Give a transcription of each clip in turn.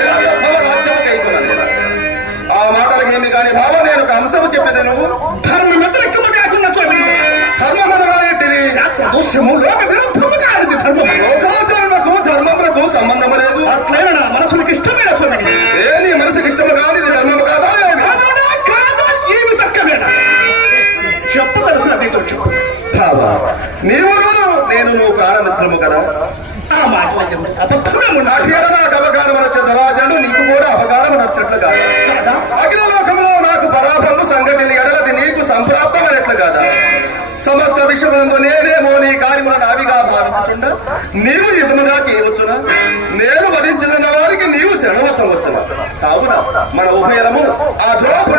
ఏదో ఆ మాటలకేమి కాని బావ నేను ఒక అంశము చెప్పేది నువ్వు ధర్మం వ్యతిరేకము కాకుండా స్వామి ధర్మమనగా ఏంటిది? దృశ్యము లోక విరుద్ధము కానిది ధర్మము లోకాచరణకు ధర్మములకు సంబంధము లేదు. అట్లైన మనసునికి ఇష్టమైన స్వామి ఏ నీ మనసుకి ఇష్టము కాదా? కాదా? ఏమి తర్కమేనా? చెప్పు తెలుసు నీతో చెప్పు. బావా నీవు నేను నువ్వు ప్రాణమిత్రము కదా? ఆ మాటలు అబద్ధమే నా ఉన్నాడు తీర కాదా? అఖిల లోకంలో నాకు పరాభము సంఘటన ఎడలది నీకు సంప్రాప్తమైనట్లు కాదా? సమస్త విషయములందు నేనేమో నీ కార్యముల నావిగా భావించుచుండ? నీవు ఇతనుగా చేయవచ్చునా? నేను వధించిన వారికి నీవు శరణవసం వచ్చునా కావున మన ఉభయరము ఆ ధురాపురి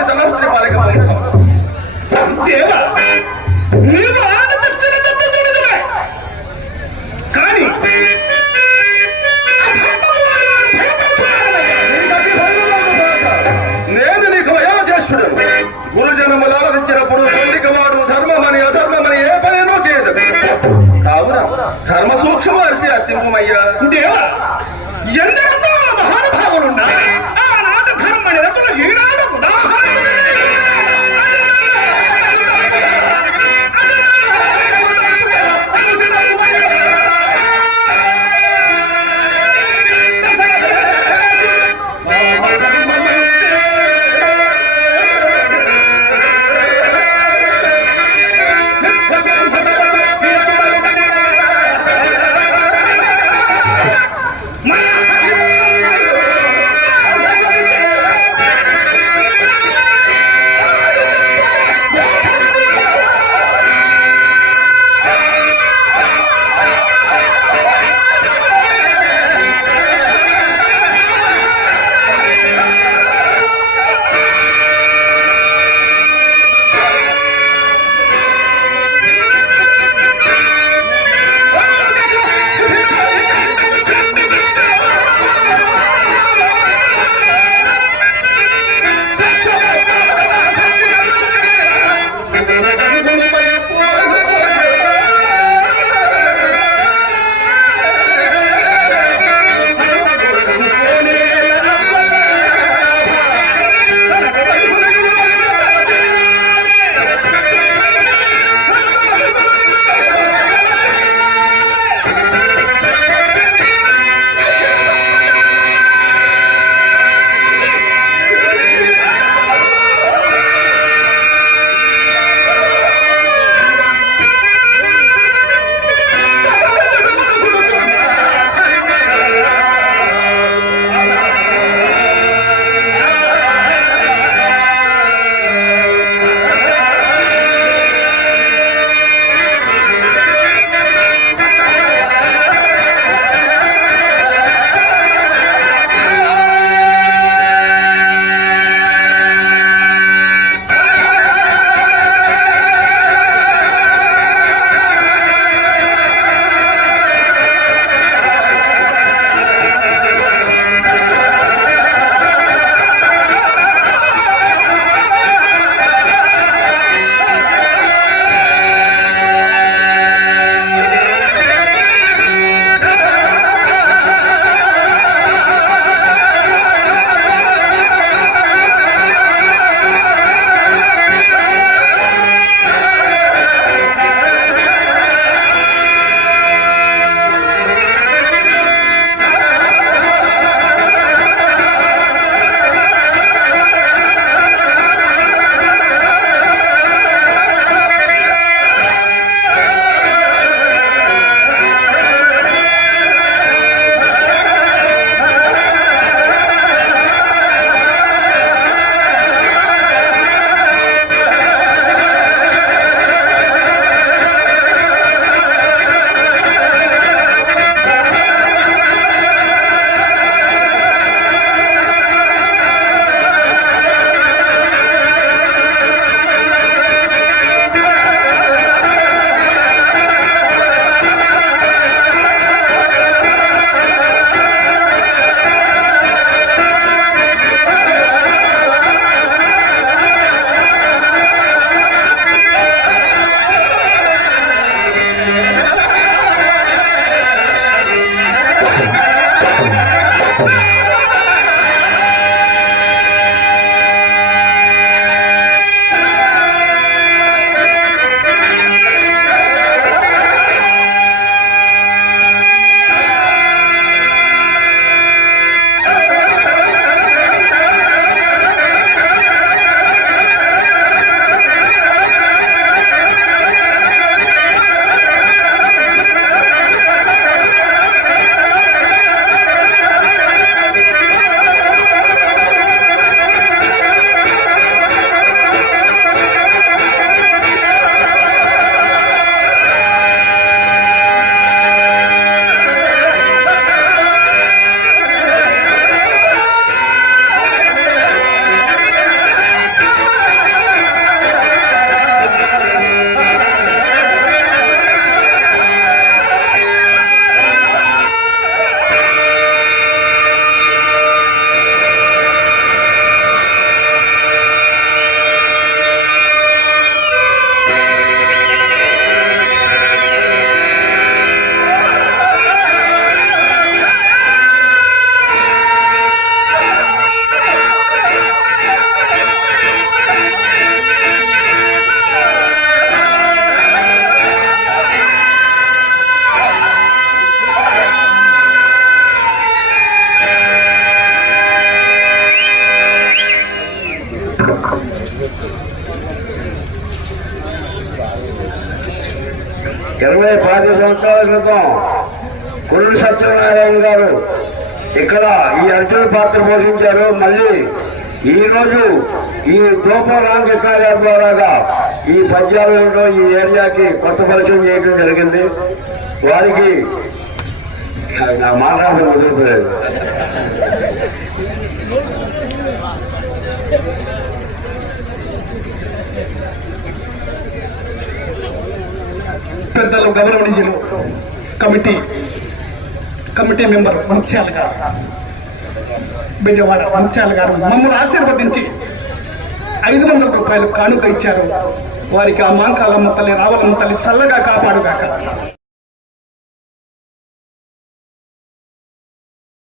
Come on. ఇరవై పాతి సంవత్సరాల క్రితం కురుడు సత్యనారాయణ గారు ఇక్కడ ఈ అర్జున పాత్ర పోషించారు. మళ్ళీ ఈరోజు ఈ దూప రామకృష్ణ గారి ద్వారాగా ఈ పద్యాలలో ఈ ఏరియాకి కొత్త పరిచయం చేయడం జరిగింది. వారికి నా మాట్లాడడం కుదురుతలేదు పెద్దలు కమిటీ కమిటీ మెంబర్ వంశ్యాల గారు బిజవాడ వంశాల గారు మమ్మల్ని ఆశీర్వదించి ఐదు వందల రూపాయలు కానుక ఇచ్చారు. వారికి ఆ మాంకాలమ్మ తల్లి రావాలమ్మ తల్లి చల్లగా కాపాడుగాక.